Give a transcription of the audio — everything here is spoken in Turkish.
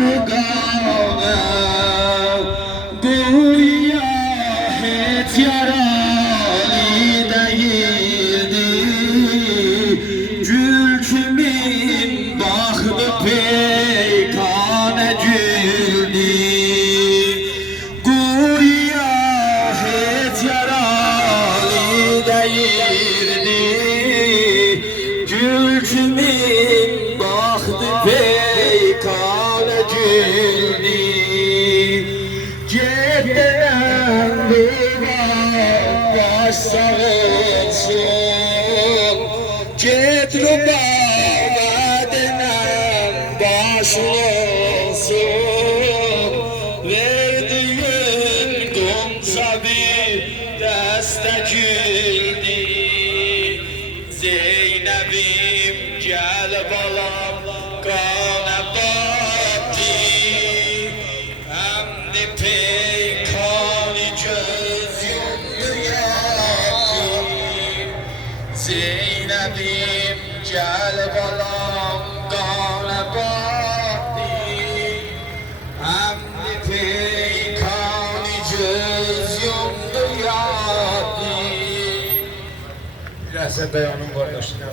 dugağına Güya hiç yaralı değildi Gülçümün bahtı peykane güldü Güya hiç yaralı değildi Gülçümün bahtı peykane güldü Cepten duvar baş sağ olsun Cetru bağladenen baş olsun Verdiğin gonca bir deste güldü Zeynep'im gel balam kana battı Hamdi peykani göz yumdu yaktı Zeynep'im gel balam kana battı Hamdi peykani göz yumdu yaktı Bilhassa beyanın kardeşine